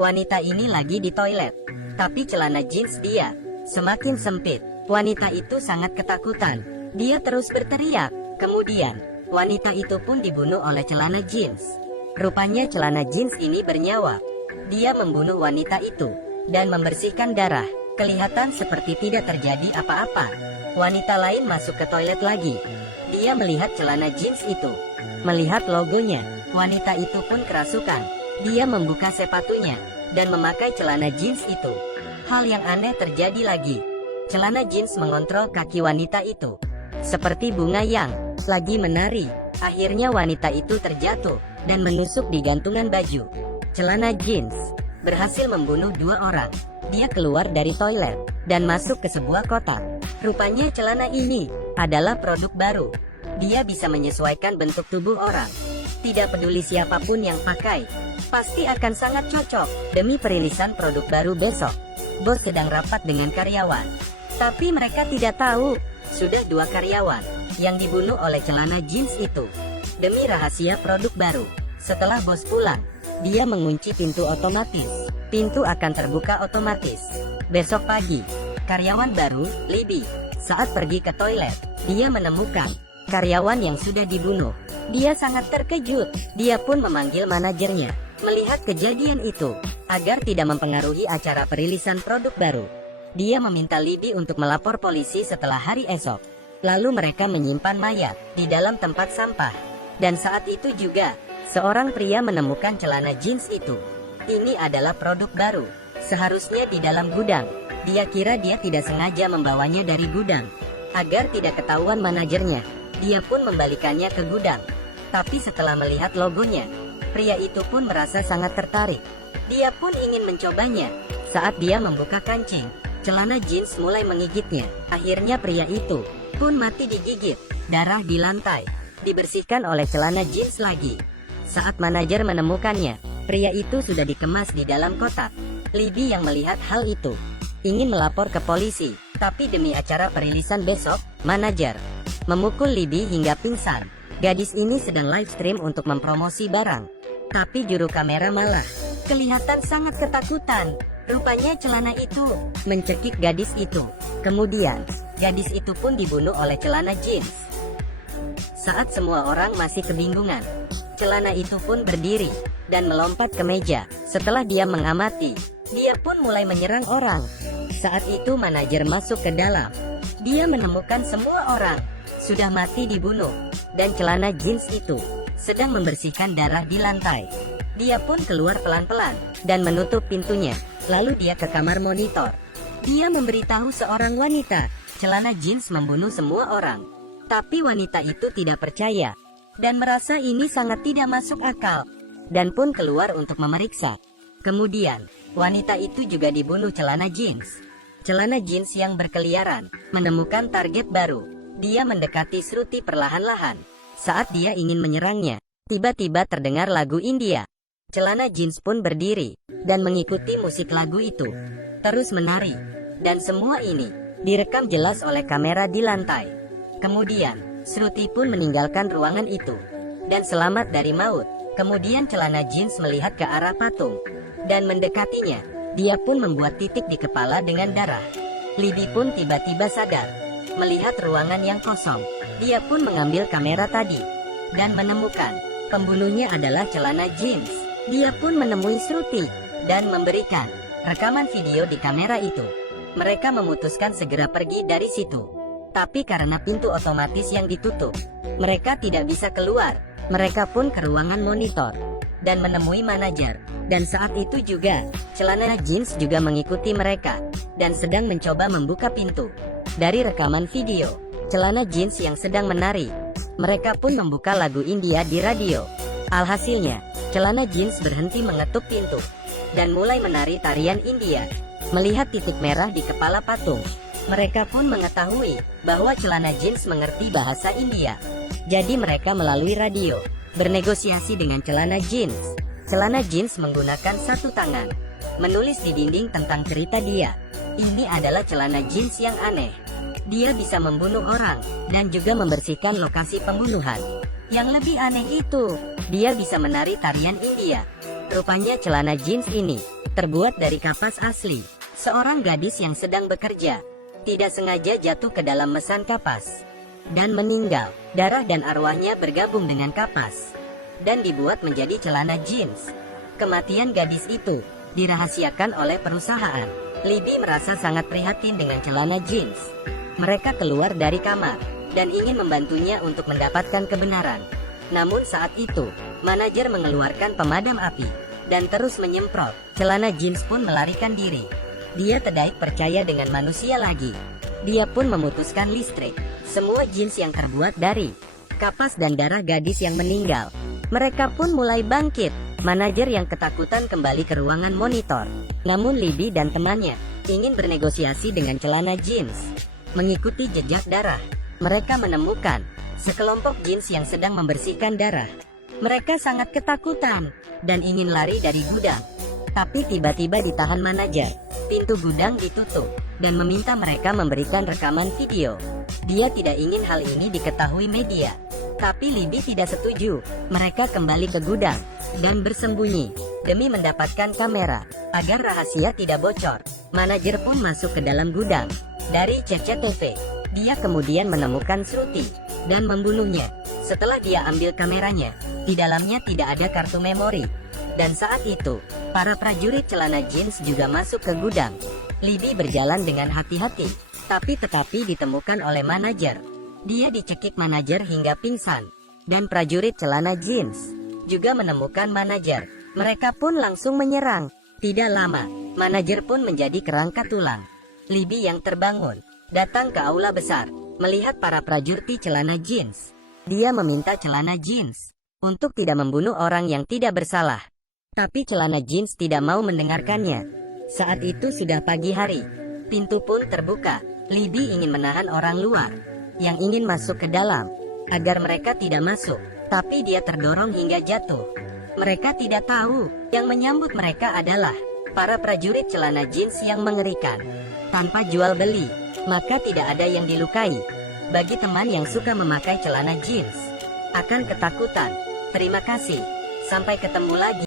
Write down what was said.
Wanita ini lagi di toilet, tapi celana jeans dia semakin sempit. Wanita itu sangat ketakutan. Dia terus berteriak. Kemudian, wanita itu pun dibunuh oleh celana jeans. Rupanya celana jeans ini bernyawa. Dia membunuh wanita itu dan membersihkan darah. Kelihatan seperti tidak terjadi apa-apa. Wanita lain masuk ke toilet lagi. Dia melihat celana jeans itu. Melihat logonya, wanita itu pun kerasukan. Dia membuka sepatunya dan memakai celana jeans itu. Hal yang aneh terjadi lagi. Celana jeans mengontrol kaki wanita itu, seperti bunga yang lagi menari. Akhirnya wanita itu terjatuh dan menusuk di gantungan baju. Celana jeans berhasil membunuh 2 orang. Dia keluar dari toilet dan masuk ke sebuah kotak. Rupanya celana ini adalah produk baru. Dia bisa menyesuaikan bentuk tubuh orang. Tidak peduli siapapun yang pakai, pasti akan sangat cocok. Demi perilisan produk baru besok, bos sedang rapat dengan karyawan. Tapi mereka tidak tahu, sudah 2 karyawan yang dibunuh oleh celana jeans itu. Demi rahasia produk baru, setelah bos pulang, dia mengunci pintu otomatis. Pintu akan terbuka otomatis. Besok pagi, karyawan baru, Libby, saat pergi ke toilet, dia menemukan karyawan yang sudah dibunuh. Dia sangat terkejut. Dia pun memanggil manajernya. Melihat kejadian itu, agar tidak mempengaruhi acara perilisan produk baru, dia meminta Libby untuk melapor polisi setelah hari esok. Lalu mereka menyimpan mayat di dalam tempat sampah. Dan saat itu juga, seorang pria menemukan celana jeans itu. Ini adalah produk baru, seharusnya di dalam gudang. Dia kira dia tidak sengaja membawanya dari gudang, agar tidak ketahuan manajernya. Dia pun membalikannya ke gudang. Tapi setelah melihat logonya, pria itu pun merasa sangat tertarik. Dia pun ingin mencobanya. Saat dia membuka kancing, celana jeans mulai menggigitnya. Akhirnya pria itu pun mati digigit. Darah di lantai dibersihkan oleh celana jeans lagi. Saat manajer menemukannya, pria itu sudah dikemas di dalam kotak. Libby yang melihat hal itu ingin melapor ke polisi, tapi demi acara perilisan besok, manajer memukul Libby hingga pingsan. Gadis ini sedang live stream untuk mempromosi barang, tapi juru kamera malah kelihatan sangat ketakutan. Rupanya celana itu mencekik gadis itu. Kemudian, gadis itu pun dibunuh oleh celana jeans. Saat semua orang masih kebingungan, celana itu pun berdiri dan melompat ke meja. Setelah dia mengamati, dia pun mulai menyerang orang. Saat itu manajer masuk ke dalam. Dia menemukan semua orang sudah mati dibunuh, dan celana jeans itu sedang membersihkan darah di lantai. Dia pun keluar pelan-pelan dan menutup pintunya. Lalu dia ke kamar monitor. Dia memberitahu seorang wanita, celana jeans membunuh semua orang. Tapi wanita itu tidak percaya dan merasa ini sangat tidak masuk akal, dan pun keluar untuk memeriksa. Kemudian, wanita itu juga dibunuh celana jeans. Celana jeans yang berkeliaran menemukan target baru. Dia mendekati Shruti perlahan-lahan. Saat dia ingin menyerangnya, tiba-tiba terdengar lagu India. Celana jeans pun berdiri dan mengikuti musik lagu itu, terus menari. Dan semua ini direkam jelas oleh kamera di lantai. Kemudian, Shruti pun meninggalkan ruangan itu dan selamat dari maut. Kemudian celana jeans melihat ke arah patung dan mendekatinya. Dia pun membuat titik di kepala dengan darah. Libby pun tiba-tiba sadar melihat ruangan yang kosong. Dia pun mengambil kamera tadi dan menemukan pembunuhnya adalah celana jeans. Dia pun menemui Shruti dan memberikan rekaman video di kamera itu. Mereka memutuskan segera pergi dari situ. Tapi karena pintu otomatis yang ditutup, mereka tidak bisa keluar. Mereka pun ke ruangan monitor dan menemui manajer. Dan saat itu juga, celana jeans juga mengikuti mereka dan sedang mencoba membuka pintu. Dari rekaman video, celana jeans yang sedang menari, mereka pun membuka lagu India di radio. Alhasilnya, celana jeans berhenti mengetuk pintu dan mulai menari tarian India. Melihat titik merah di kepala patung, mereka pun mengetahui bahwa celana jeans mengerti bahasa India. Jadi mereka melalui radio bernegosiasi dengan celana jeans. Celana jeans menggunakan satu tangan menulis di dinding tentang cerita dia. Ini adalah celana jeans yang aneh. Dia bisa membunuh orang dan juga membersihkan lokasi pembunuhan. Yang lebih aneh itu, dia bisa menari tarian India. Rupanya celana jeans ini terbuat dari kapas asli. Seorang gadis yang sedang bekerja tidak sengaja jatuh ke dalam mesan kapas dan meninggal. Darah dan arwahnya bergabung dengan kapas dan dibuat menjadi celana jeans. Kematian gadis itu dirahasiakan oleh perusahaan. Libby merasa sangat prihatin dengan celana jeans. Mereka keluar dari kamar dan ingin membantunya untuk mendapatkan kebenaran. Namun saat itu, manajer mengeluarkan pemadam api dan terus menyemprot. Celana jeans pun melarikan diri. Dia tidak percaya dengan manusia lagi. Dia pun memutuskan listrik semua jeans yang terbuat dari kapas dan darah gadis yang meninggal. Mereka pun mulai bangkit. Manajer yang ketakutan kembali ke ruangan monitor. Namun Libby dan temannya ingin bernegosiasi dengan celana jeans. Mengikuti jejak darah, mereka menemukan sekelompok jeans yang sedang membersihkan darah. Mereka sangat ketakutan dan ingin lari dari gudang. Tapi tiba-tiba ditahan manajer. Pintu gudang ditutup dan meminta mereka memberikan rekaman video. Dia tidak ingin hal ini diketahui media. Tapi Libby tidak setuju. Mereka kembali ke gudang dan bersembunyi demi mendapatkan kamera agar rahasia tidak bocor. Manajer pun masuk ke dalam gudang dari CCTV. Dia kemudian menemukan Shruti dan membunuhnya. Setelah dia ambil kameranya, di dalamnya tidak ada kartu memori. Dan saat itu, para prajurit celana jeans juga masuk ke gudang. Libby berjalan dengan hati-hati, tetapi ditemukan oleh manajer. Dia dicekik manajer hingga pingsan, dan prajurit celana jeans juga menemukan manajer. Mereka pun langsung menyerang. Tidak lama, manajer pun menjadi kerangka tulang. Libby yang terbangun datang ke aula besar, melihat para prajurit celana jeans. Dia meminta celana jeans untuk tidak membunuh orang yang tidak bersalah. Tapi celana jeans tidak mau mendengarkannya. Saat itu sudah pagi hari. Pintu pun terbuka. Libby ingin menahan orang luar yang ingin masuk ke dalam agar mereka tidak masuk. Tapi dia terdorong hingga jatuh. Mereka tidak tahu yang menyambut mereka adalah para prajurit celana jeans yang mengerikan. Tanpa jual beli, maka tidak ada yang dilukai. Bagi teman yang suka memakai celana jeans, akan ketakutan. Terima kasih. Sampai ketemu lagi.